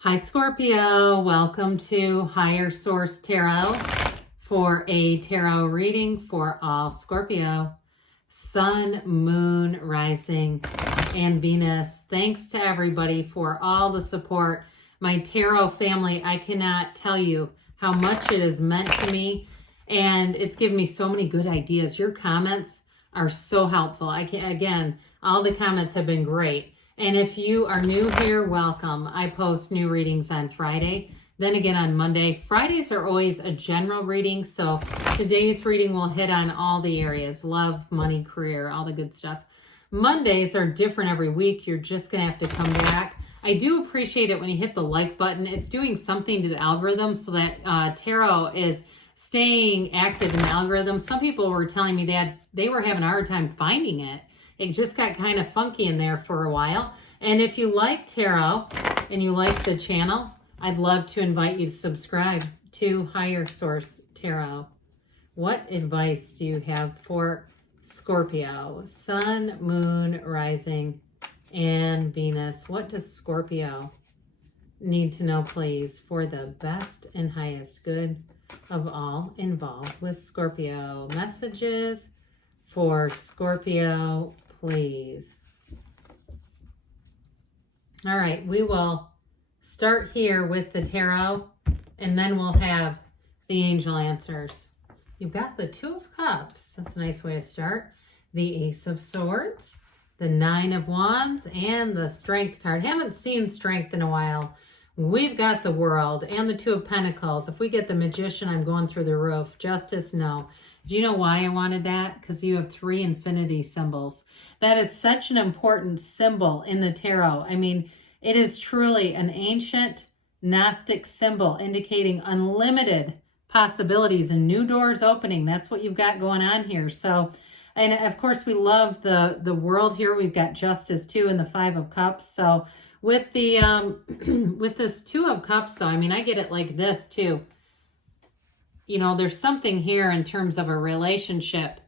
Hi Scorpio, welcome to Higher Source Tarot for a tarot reading for all Scorpio, Sun, Moon, Rising, and Venus. Thanks to everybody for all the support. My tarot family, I cannot tell you how much it has meant to me, and it's given me so many good ideas. Your comments are so helpful. Again, all the comments have been great. And if you are new here, welcome. I post new readings on Friday, then again on Monday. Fridays are always a general reading, so today's reading will hit on all the areas: love, money, career, all the good stuff. Mondays are different every week. You're just going to have to come back. I do appreciate it when you hit the like button. It's doing something to the algorithm so that tarot is staying active in the algorithm. Some people were telling me that they were having a hard time finding it. It just got kind of funky in there for a while. And if you like tarot and you like the channel, I'd love to invite you to subscribe to Higher Source Tarot. What advice do you have for Scorpio? Sun, Moon, Rising, and Venus. What does Scorpio need to know, please, for the best and highest good of all involved with Scorpio? Messages for Scorpio, please. All right, we will start here with the tarot, and then we'll have the angel answers. You've got the Two of Cups. That's a nice way to start. The Ace of Swords, the Nine of Wands, and the Strength card. Haven't seen Strength in a while. We've got the World and the Two of Pentacles. If we get the Magician, I'm going through the roof. Justice, no. Do you know why I wanted that? Because you have 3 infinity symbols. That is such an important symbol in the tarot. I mean, it is truly an ancient Gnostic symbol indicating unlimited possibilities and new doors opening. That's what you've got going on here. So, and of course, we love the World here. We've got Justice too in the Five of Cups. So with the with this Two of Cups, though, I mean, I get it like this too. You know, there's something here in terms of a relationship.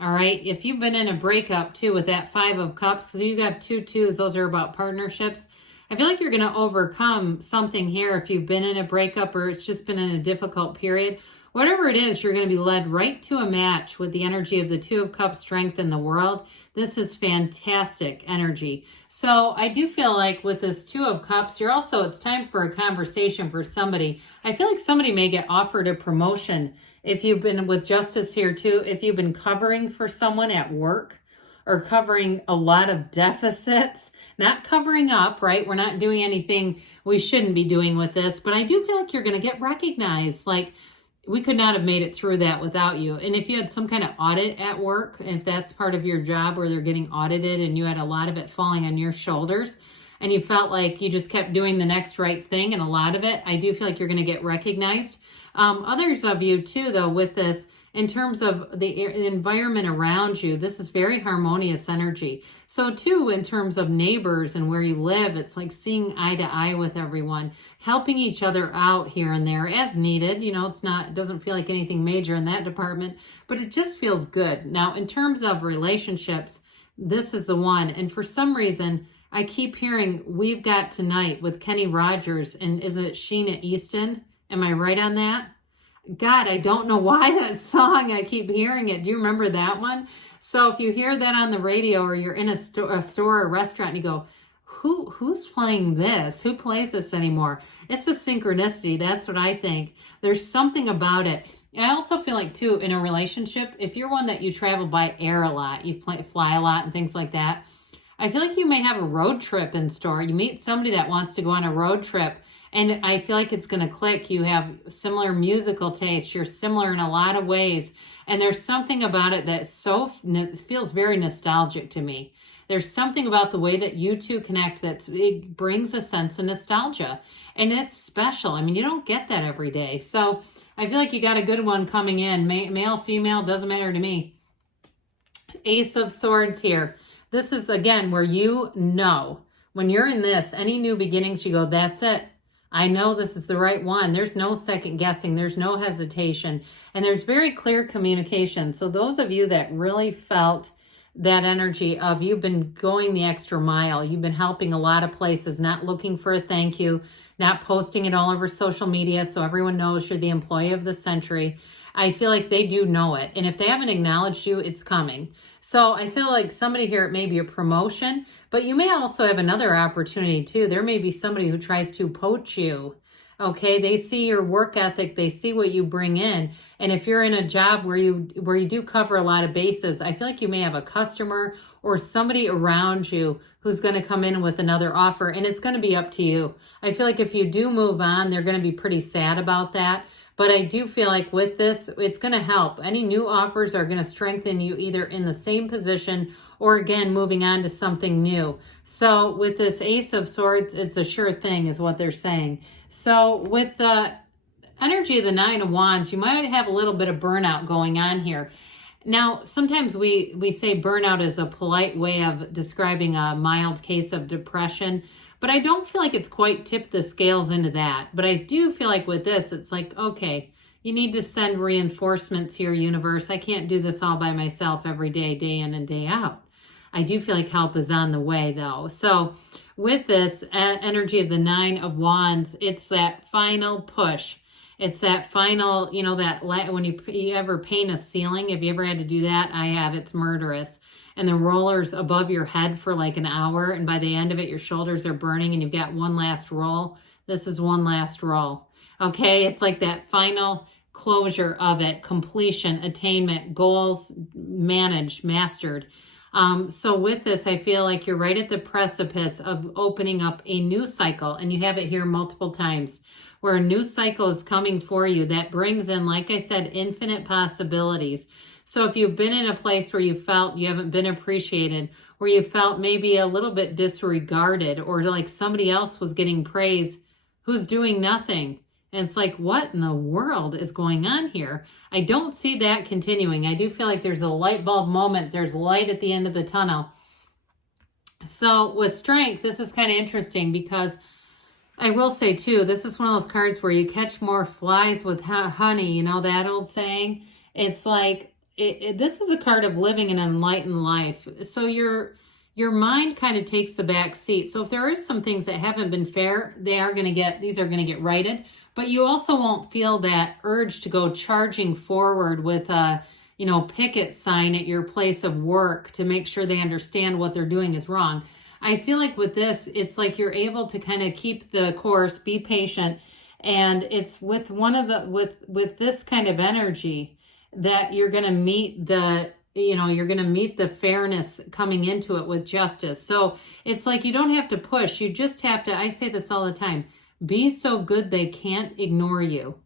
All right. If you've been in a breakup too with that Five of Cups, because you have 2 twos, those are about partnerships. I feel like you're going to overcome something here if you've been in a breakup or it's just been in a difficult period. Whatever it is, you're going to be led right to a match with the energy of the Two of Cups, Strength in the World. This is fantastic energy. So I do feel like with this Two of Cups, it's time for a conversation for somebody. I feel like somebody may get offered a promotion. If you've been with Justice here too, if you've been covering for someone at work or covering a lot of deficits, not covering up, right? We're not doing anything we shouldn't be doing with this, but I do feel like you're going to get recognized. Like, we could not have made it through that without you. And if you had some kind of audit at work, if that's part of your job where they're getting audited and you had a lot of it falling on your shoulders and you felt like you just kept doing the next right thing and a lot of it, I do feel like you're going to get recognized. Others of you too, though, with this, in terms of the environment around you, this is very harmonious energy. So too, in terms of neighbors and where you live, it's like seeing eye to eye with everyone, helping each other out here and there as needed. You know, it doesn't feel like anything major in that department, but it just feels good. Now, in terms of relationships, this is the one. And for some reason, I keep hearing We've Got Tonight with Kenny Rogers, and is it Sheena Easton? Am I right on that? God, I don't know why that song, I keep hearing it. Do you remember that one? So if you hear that on the radio or you're in a store or restaurant and you go, who's playing this? Who plays this anymore? It's a synchronicity. That's what I think. There's something about it. I also feel like too, in a relationship, if you're one that you travel by air a lot, you fly a lot and things like that, I feel like you may have a road trip in store. You meet somebody that wants to go on a road trip, and I feel like it's going to click. You have similar musical tastes. You're similar in a lot of ways. And there's something about it that feels very nostalgic to me. There's something about the way that you two connect it brings a sense of nostalgia. And it's special. I mean, you don't get that every day. So I feel like you got a good one coming in. Male, female, doesn't matter to me. Ace of Swords here. This is, again, where you know. When you're in this, any new beginnings, you go, that's it. I know this is the right one. There's no second guessing. There's no hesitation. And there's very clear communication. So those of you that really felt that energy of you've been going the extra mile. You've been helping a lot of places, not looking for a thank you, not posting it all over social media so everyone knows you're the employee of the century. I feel like they do know it. And if they haven't acknowledged you, it's coming. So I feel like somebody here, it may be a promotion, but you may also have another opportunity too. There may be somebody who tries to poach you. Okay, they see your work ethic, they see what you bring in. And if you're in a job where you do cover a lot of bases, I feel like you may have a customer or somebody around you who's going to come in with another offer, and it's going to be up to you. I feel like if you do move on, they're going to be pretty sad about that. But I do feel like with this, it's going to help. Any new offers are going to strengthen you either in the same position or again, moving on to something new. So with this Ace of Swords, it's a sure thing is what they're saying. So with the energy of the Nine of Wands, you might have a little bit of burnout going on here. Now, sometimes we say burnout is a polite way of describing a mild case of depression, but I don't feel like it's quite tipped the scales into that. But I do feel like with this, it's like, okay, you need to send reinforcements here, universe. I can't do this all by myself every day, day in and day out. I do feel like help is on the way though. So with this energy of the Nine of Wands, it's that final push. It's that final, you know, that when you ever paint a ceiling, have you ever had to do that? I have. It's murderous. And the roller's above your head for like an hour, and by the end of it, your shoulders are burning and you've got one last roll. This is one last roll. Okay, it's like that final closure of it, completion, attainment, goals managed, mastered. So with this, I feel like you're right at the precipice of opening up a new cycle, and you have it here multiple times, where a new cycle is coming for you that brings in, like I said, infinite possibilities. So if you've been in a place where you felt you haven't been appreciated, where you felt maybe a little bit disregarded, or like somebody else was getting praise who's doing nothing, and it's like, what in the world is going on here? I don't see that continuing. I do feel like there's a light bulb moment. There's light at the end of the tunnel. So with Strength, this is kind of interesting because I will say too, this is one of those cards where you catch more flies with honey. You know that old saying? It's like, this is a card of living an enlightened life. So your mind kind of takes the back seat. So if there are some things that haven't been fair, these are going to get righted. But you also won't feel that urge to go charging forward with a, picket sign at your place of work to make sure they understand what they're doing is wrong. I feel like with this, it's like you're able to kind of keep the course, be patient, and it's with with this kind of energy that you're going to meet the fairness coming into it with justice. So it's like you don't have to push. You just have to, I say this all the time, be so good they can't ignore you.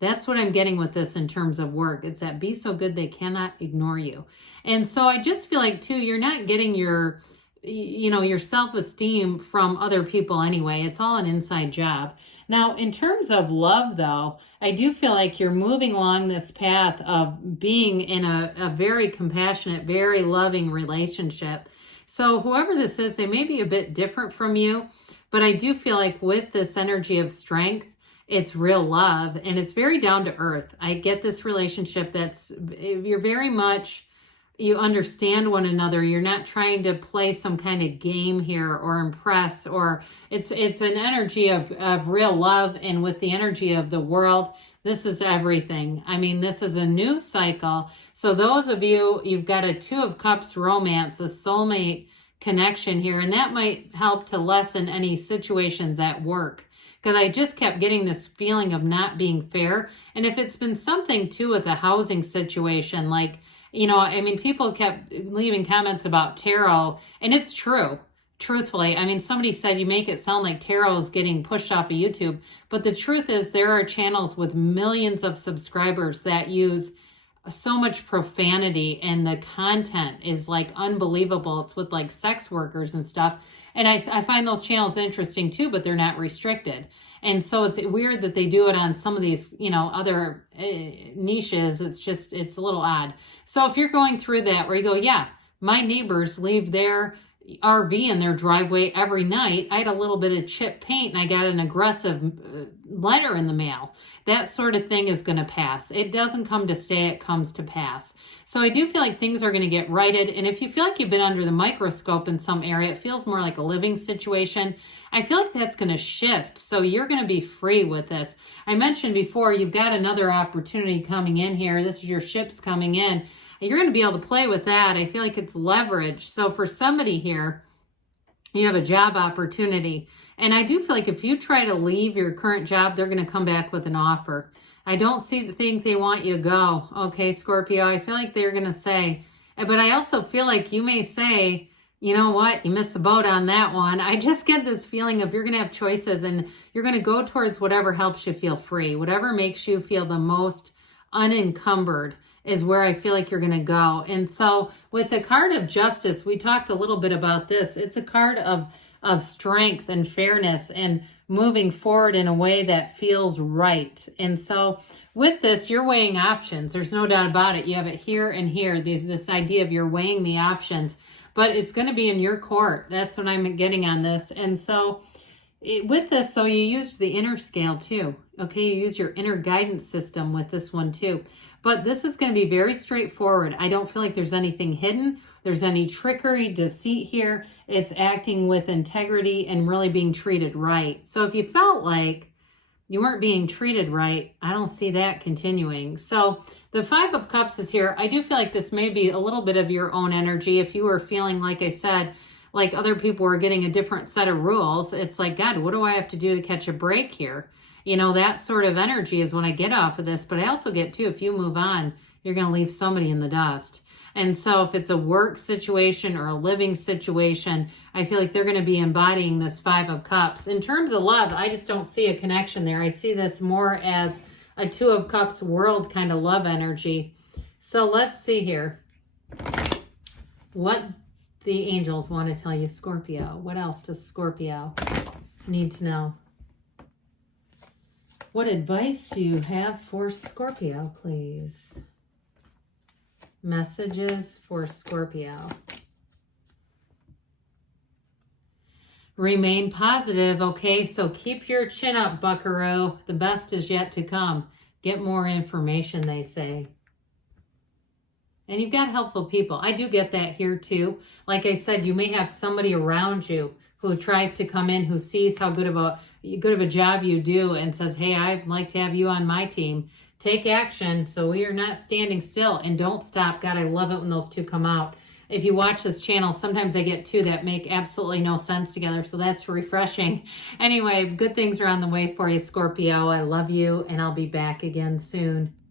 That's what I'm getting with this in terms of work. It's that be so good they cannot ignore you. And so I just feel like too, you're not getting your self-esteem from other people anyway. It's all an inside job. Now, in terms of love though, I do feel like you're moving along this path of being in a very compassionate, very loving relationship. So whoever this is, they may be a bit different from you, but I do feel like with this energy of strength, it's real love and it's very down to earth. I get this relationship you're very much, you understand one another. You're not trying to play some kind of game here or impress, or it's an energy of real love. And with the energy of the world, this is everything. I mean, this is a new cycle. So those of you've got a Two of Cups romance, a soulmate connection here, and that might help to lessen any situations at work. Because I just kept getting this feeling of not being fair. And if it's been something too with a housing situation, like, people kept leaving comments about tarot, and it's true. Truthfully, somebody said you make it sound like tarot is getting pushed off of YouTube, but the truth is there are channels with millions of subscribers that use so much profanity, and the content is like unbelievable. It's with like sex workers and stuff. And I find those channels interesting too, but they're not restricted. And so it's weird that they do it on some of these, other niches. It's a little odd. So if you're going through that where you go, yeah, my neighbors leave their RV in their driveway every night. I had a little bit of chip paint and I got an aggressive letter in the mail. That sort of thing is going to pass. It doesn't come to stay, it comes to pass. So I do feel like things are going to get righted. And if you feel like you've been under the microscope in some area, it feels more like a living situation. I feel like that's going to shift. So you're going to be free with this. I mentioned before, you've got another opportunity coming in here. This is your ships coming in. You're going to be able to play with that. I feel like it's leverage. So for somebody here, you have a job opportunity. And I do feel like if you try to leave your current job, they're going to come back with an offer. I don't think they want you to go. Okay, Scorpio, I feel like they're going to say, but I also feel like you may say, you know what, you missed the boat on that one. I just get this feeling of you're going to have choices and you're going to go towards whatever helps you feel free, whatever makes you feel the most unencumbered is where I feel like you're going to go. And so with the card of justice, we talked a little bit about this. It's a card of strength and fairness and moving forward in a way that feels right. And so with this, you're weighing options. There's no doubt about it. You have it here and here. This idea of you're weighing the options, but it's going to be in your court. That's what I'm getting on this. And so with this, so you use the inner scale too. Okay, you use your inner guidance system with this one too. But this is going to be very straightforward. I don't feel like there's anything hidden. There's any trickery, deceit here. It's acting with integrity and really being treated right. So if you felt like you weren't being treated right, I don't see that continuing. So the Five of Cups is here. I do feel like this may be a little bit of your own energy. If you were feeling, like I said, like other people were getting a different set of rules, it's like, God, what do I have to do to catch a break here? You know, that sort of energy is when I get off of this. But I also get, too, if you move on, you're going to leave somebody in the dust. And so if it's a work situation or a living situation, I feel like they're going to be embodying this Five of Cups. In terms of love, I just don't see a connection there. I see this more as a Two of Cups world kind of love energy. So let's see here what the angels want to tell you, Scorpio. What else does Scorpio need to know? What advice do you have for Scorpio, please? Messages for Scorpio. Remain positive. Okay, so keep your chin up, buckaroo. The best is yet to come. Get more information, they say. And you've got helpful people. I do get that here too. Like I said, you may have somebody around you who tries to come in, who sees how good of a job you do and says, hey, I'd like to have you on my team. Take action so we are not standing still, and don't stop. God, I love it when those two come out. If you watch this channel, sometimes I get two that make absolutely no sense together, so that's refreshing. Anyway, good things are on the way for you, Scorpio. I love you, and I'll be back again soon.